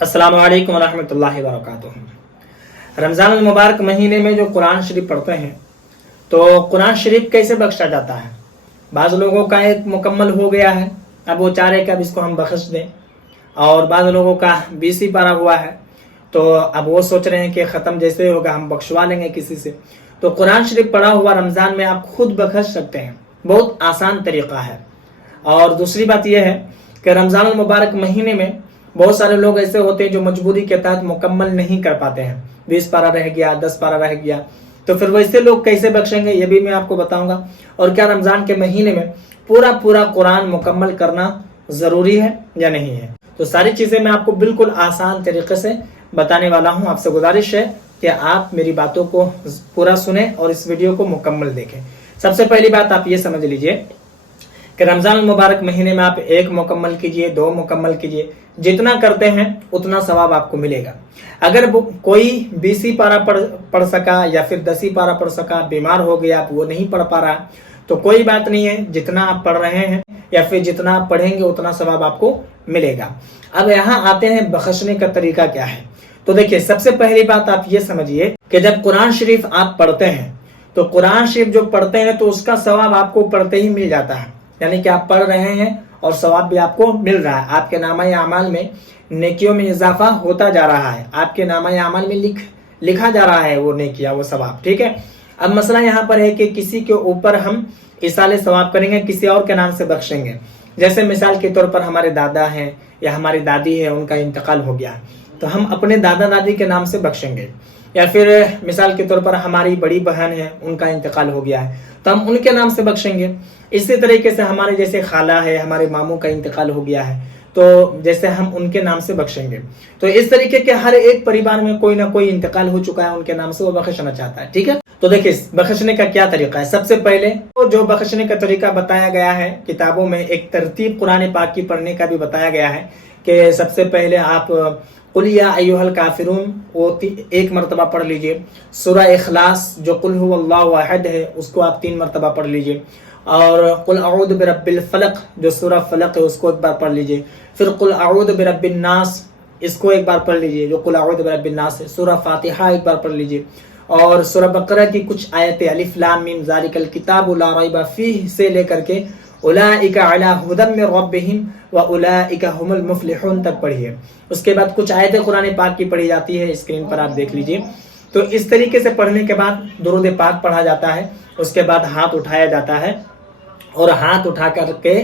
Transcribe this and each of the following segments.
अस्सलाम वालेकुम रहमतुल्लाहि व बरकातुहू। रमज़ान मुबारक महीने में जो कुरान शरीफ पढ़ते हैं तो कुरान शरीफ कैसे बख्शा जाता है। बाज़ लोगों का एक मुकम्मल हो गया है, अब वो चाह रहे कि अब इसको हम बख्श दें, और बाज़ लोगों का 20 ही पारा हुआ है तो अब वो सोच रहे हैं कि ख़त्म जैसे होगा हम बख्शवा लेंगे किसी से। तो कुरान शरीफ पढ़ा हुआ रमज़ान में आप खुद बख्श सकते हैं, बहुत आसान तरीक़ा है। और दूसरी बात यह है कि रमज़ान मुबारक महीने में बहुत सारे लोग ऐसे होते हैं जो मजबूरी के तहत मुकम्मल नहीं कर पाते हैं, 20 पारा रह गया, 10 पारा रह गया, तो फिर वैसे लोग कैसे बख्शेंगे ये भी मैं आपको बताऊंगा। और क्या रमज़ान के महीने में पूरा कुरान मुकम्मल करना ज़रूरी है या नहीं है, तो सारी चीज़ें मैं आपको बिल्कुल आसान तरीके से बताने वाला हूँ। आपसे गुजारिश है कि आप मेरी बातों को पूरा सुने और इस वीडियो को मुकम्मल देखें। सबसे पहली बात आप ये समझ लीजिए कि रमज़ान मुबारक महीने में आप 1 मुकम्मल कीजिए, 2 मुकम्मल कीजिए, जितना करते हैं उतना सवाब आपको मिलेगा। अगर कोई 20 ही पारा पढ़ सका या फिर 10 ही पारा पढ़ सका, बीमार हो गया, आप वो नहीं पढ़ पा रहा, तो कोई बात नहीं है, जितना आप पढ़ रहे हैं या फिर जितना आप पढ़ेंगे उतना सवाब आपको मिलेगा। अब यहाँ आते हैं बख्शने का तरीका क्या है। तो देखिए, सबसे पहली बात आप ये समझिए कि जब कुरान शरीफ आप पढ़ते हैं तो कुरान शरीफ जो पढ़ते हैं तो उसका सवाब आपको पढ़ते ही मिल जाता है, यानी कि आप पढ़ रहे हैं और सवाब भी आपको मिल रहा है। आपके नामा अमाल में नेकियों में इजाफा होता जा रहा है, आपके नामा अमाल में लिखा जा रहा है वो नेकिया, वो सवाब। ठीक है। अब मसला यहाँ पर है कि किसी के ऊपर हम इसाले सवाब करेंगे, किसी और के नाम से बख्शेंगे। जैसे मिसाल के तौर पर हमारे दादा हैं या हमारी दादी है, उनका इंतकाल हो गया तो हम अपने दादा दादी के नाम से बख्शेंगे। या फिर मिसाल के तौर पर हमारी बड़ी बहन है, उनका इंतकाल हो गया है तो हम उनके नाम से बख्शेंगे। इसी तरीके से हमारे जैसे खाला है, हमारे मामू का इंतकाल हो गया है तो जैसे हम उनके नाम से बख्शेंगे। तो इस तरीके के हर एक परिवार में कोई ना कोई इंतकाल हो चुका है, उनके नाम से वो बख्शना चाहता है। ठीक है। तो देखिए, बख्शने का क्या तरीका है। सबसे पहले तो जो बख्शने का तरीका बताया गया है किताबों में, एक तरतीब कुरान पाक की पढ़ने का भी बताया गया है कि सबसे पहले आप कुल या अय्युहल काफिरून वो 1 मरतबा पढ़ लीजिए। सूरह इखलास जो कुल हुवल्लाहु अहद है उसको आप 3 मरतबा पढ़ लीजिए। और कुल अऊज़ु बिरब्बिल फलक जो सूरह फलक है उसको एक बार पढ़ लीजिए। फिर कुल अऊज़ु बिरब्बिन नास इसको एक बार पढ़ लीजिए जो कुल अऊज़ु बिरब्बिन नास है। सूरह फातिहा एक बार पढ़ लीजिए। और सूरह बकरा की कुछ आयतें अलिफ लाम मीम ज़ालिकल किताबु ला रैब फीह से लेकर के उलाइका अला हुदम मिर रब्बिहिम व उलाइका हुमुल मुफ्लिहून तक पढ़िए। उसके बाद कुछ आयतें कुरान पाक की पढ़ी जाती है, स्क्रीन पर आप देख लीजिए। तो इस तरीके से पढ़ने के बाद दुरूद पाक पढ़ा जाता है। उसके बाद हाथ उठाया जाता है और हाथ उठा करके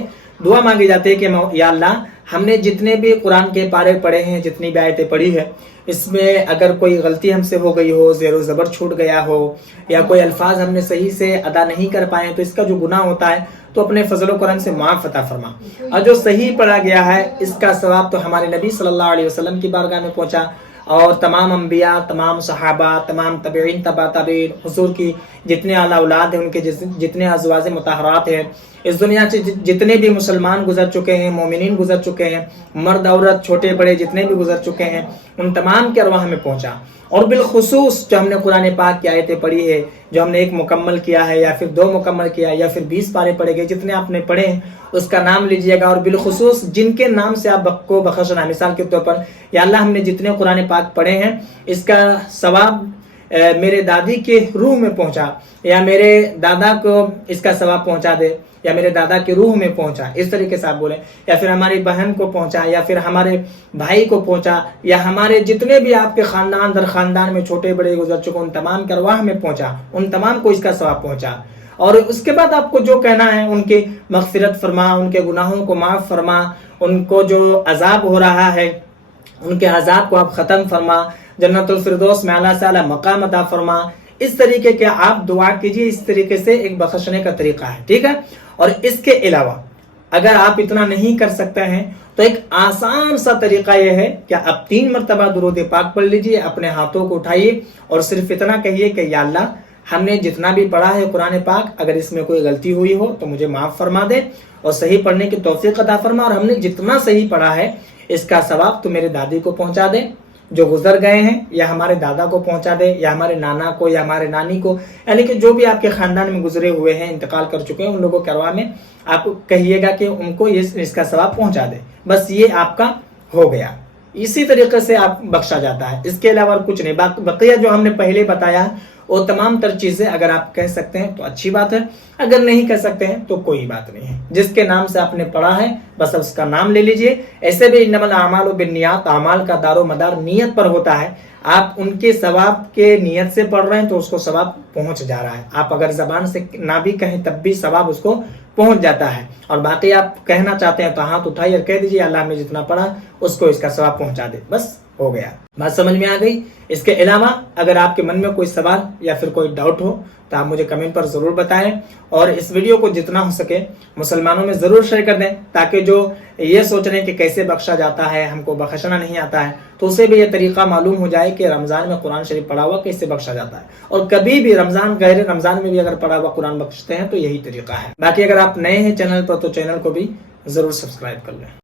दुआ मांगी जाती है कि या अल्लाह, हमने जितने भी कुरान के पारे पढ़े हैं, जितनी भी आयतें पढ़ी है, इसमें अगर कोई गलती हमसे हो गई हो, ज़ेरो ज़बर छूट गया हो या कोई अल्फाज हमने सही से अदा नहीं कर पाए तो इसका जो गुनाह होता है तो अपने फजल कुरान से माफ़ अता फरमा। और जो सही पढ़ा गया है इसका सवाब तो हमारे नबी सल्लल्लाहु अलैहि वसल्लम की बारगाह में पहुंचा और तमाम अंबिया, तमाम सहाबा, तमाम तबीईन, तबा तबीईन, हुजूर की जितने आला औलाद हैं, उनके जितने अज़वाज मुतहरात हैं, इस दुनिया से जितने भी मुसलमान गुजर चुके हैं, मोमिनीन गुजर चुके हैं, मर्द औरत छोटे बड़े जितने भी गुजर चुके हैं, उन तमाम के अरवाह में पहुंचा। और बिलखुसूस जो हमने कुरान पाक की आयतें पढ़ी है, जो हमने 1 मुकम्मल किया है या फिर 2 मुकम्मल किया या फिर 20 पारे पढ़े गए, जितने आपने पढ़े हैं उसका नाम लीजिएगा। और बिलखुसूस जिनके नाम से आपको बख्शना, मिसाल के तौर पर या अल्लाह, हमने जितने कुरान पाक पढ़े हैं इसका सवाब मेरे दादी के रूह में पहुंचा, या मेरे दादा को इसका सवाब पहुंचा दे, या मेरे दादा के रूह में पहुंचा, इस तरीके से आप बोले। या फिर हमारी बहन को पहुंचा, या फिर हमारे भाई को पहुंचा, या हमारे जितने भी आपके खानदान दर खानदान में छोटे बड़े गुजर चुके उन तमाम के अरवाह में पहुंचा, उन तमाम को इसका सवाब पहुंचा। और उसके बाद आपको जो कहना है, उनकी मग़फ़िरत फरमा, उनके गुनाहों को माफ़ फरमा, उनको जो अजाब हो रहा है उनके अजाब को आप ख़त्म फरमा, जन्नतुल फिरदौस में आला से आला मकाम अता फरमा। इस तरीके के आप दुआ कीजिए। इस तरीके से एक बख्शने का तरीका है। ठीक है। और इसके अलावा अगर आप इतना नहीं कर सकते हैं तो एक आसान सा तरीका यह है कि आप 3 मरतबा दुरूद पाक पढ़ लीजिए, अपने हाथों को उठाइए और सिर्फ इतना कहिए कि या अल्लाह, हमने जितना भी पढ़ा है कुरान पाक, अगर इसमें कोई गलती हुई हो तो मुझे माफ़ फरमा दे और सही पढ़ने की तौफीक अता फरमा। और हमने जितना सही पढ़ा है इसका सवाब तो मेरे दादी को पहुंचा दे जो गुजर गए हैं, या हमारे दादा को पहुंचा दे, या हमारे नाना को, या हमारे नानी को, यानी कि जो भी आपके खानदान में गुजरे हुए हैं, इंतकाल कर चुके हैं, उन लोगों के अरवा में आप कहिएगा कि उनको इसका सवाब पहुंचा दे। बस ये आपका हो गया। इसी तरीके से आप बख्शा जाता है, इसके अलावा और कुछ नहीं। बकिया जो हमने पहले बताया है वो तमाम तर चीजें अगर आप कह सकते हैं तो अच्छी बात है, अगर नहीं कह सकते हैं तो कोई बात नहीं है। जिसके नाम से आपने पढ़ा है बस उसका नाम ले लीजिए। ऐसे भी इन्नमल आमालु बिन्नियात, अमाल का दारो मदार नियत पर होता है। आप उनके सवाब के नियत से पढ़ रहे हैं तो उसको सवाब पहुंच जा रहा है। आप अगर जबान से ना भी कहें तब भी सवाब उसको पहुंच जाता है। और बाकी आप कहना चाहते हैं तो हाथ उठाइए और कह दीजिए अल्लाह ने जितना पढ़ा उसको इसका सवाब पहुंचा दे, बस हो गया। बात समझ में आ गई। इसके अलावा अगर आपके मन में कोई सवाल या फिर कोई डाउट हो तो आप मुझे कमेंट पर जरूर बताएं और इस वीडियो को जितना हो सके मुसलमानों में जरूर शेयर कर दें, ताकि जो ये सोच रहे हैं कि कैसे बख्शा जाता है, हमको बख्शना नहीं आता है, तो उसे भी ये तरीका मालूम हो जाए कि रमजान में कुरान शरीफ पढ़ा हुआ कैसे बख्शा जाता है। और कभी भी रमजान गैर रमजान में भी अगर पढ़ा हुआ कुरान बख्शते हैं तो यही तरीका है। बाकी अगर आप नए हैं चैनल पर तो चैनल को भी जरूर सब्सक्राइब कर लें।